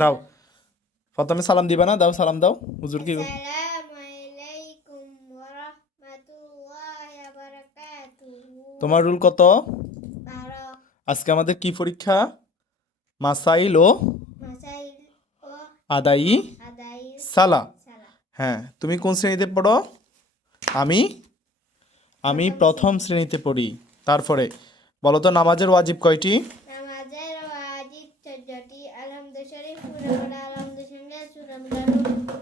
দাও। প্রথমে সালাম দিবা না? দাও সালাম দাও। হুজুর কি তোমার রুল কত? আজকে আমাদের কি পরীক্ষা? মাসাইল ও আদাই সালা। হ্যাঁ তুমি কোন শ্রেণীতে পড়ো? আমি? আমি প্রথম শ্রেণীতে পড়ি। তারপরে বলো তো নামাজের ওয়াজিব কয়টি নামাজের ওয়াজিব চোদ্দটি আলহামদু শরীফ পুরো বলা আলহামদু সঙ্গে সুরা মিলানো রুকু সেদায় দেরি করা রুকু হতে সোজা হইয়া খাড়া হইয়া দেরি করা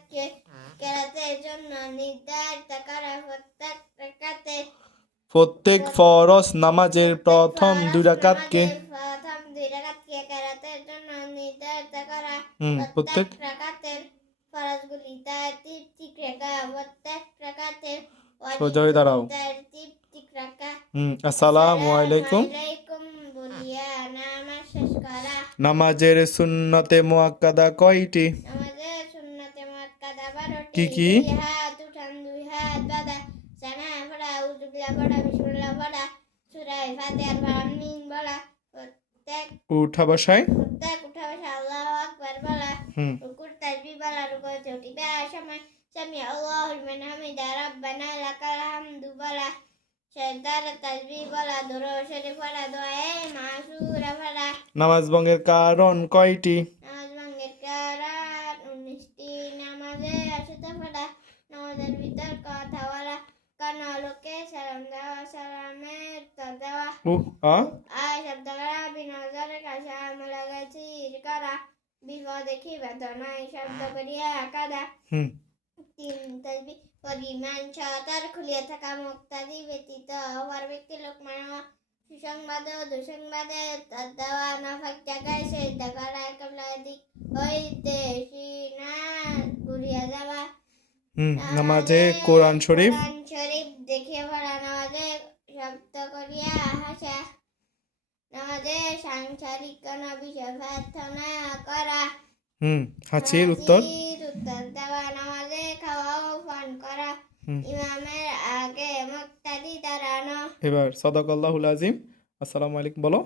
প্রত্যেক ফরজ নামাজের প্রথম দুই রাকাতকে প্রত্যেক দাঁড়াও। আসসালামু আলাইকুম নামাজের সুন্নতে মুআক্কাদা কয়টি কি কি? দুই হাত উঠান দুই হাত বাঁধা সানা পড়া উজুবিল্লা পড়া বিসমিল্লাহ পড়া সূরা ফাতিহার আমিন বলা প্রত্যেক উঠা বসায়? প্রত্যেক উঠা বসে আল্লাহু আকবার বলা। হুম। রুকুর তাসবিহ বলা রুকুতে উঠিবে সময় সামি আল্লাহু লিমান হামিদা রাব্বানা লাকাল হামদু বলা। সেজদার তাসবিহ বলা দুরূদ শরীফ পড়া দোয়ায়ে মাসুরা পড়া নামাজ ভঙ্গের কারণ কয়টি নামাজ ভাঙ্গের কারণ উনিশটি নামাজে আসতে পড়া নামাজের ভিতর কথা বলা কান লোকে সালাম দেওয়া সালামের উত্তর আ? আয় শব্দ করা বিনজরে কাছে আমলা গেছি করা। বিপদ দেখিবা তো নয় শব্দ করিয়া কাদা তিন তসবি পরিমাণ সতর খুলিয়া থাকা মুক্তাদি ব্যতীত হওয়ার ব্যক্তি লোক মানব সুসংবাদে ও দুঃসংবাদে তার দেওয়া নাফাক জায়গায় সেজদা করা কবলা দিক হইতে সিনা ঘুরিয়া যাওয়া। নামাজে কোরআন শরীফ। কোরআন শরীফ দেখিয়া পড়া নামাজে শব্দ করিয়া নামাজে সাংসারিক কোন বিষয় প্রার্থনা করা। হুম হাসির উত্তর হাসির উত্তর? দেওয়া নামাজে খাওয়া ও পান করা। ইমামের আগে মুক্তাদি দাঁড়ানো। এবার সদাকল্লাহুল আজিম আসসালামু আলাইকুম বলো।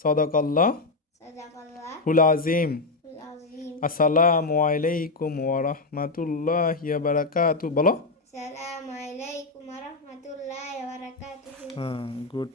সদাকল্লাহ আজিম। আসসালামু আলাইকুম ওয়া রাহমাতুল্লাহি ওয়া বারাকাতু বলো। আসসালামু আলাইকুম ওয়া রাহমাতুল্লাহি ওয়া বারাকাতুহু। হ্যাঁ গুড।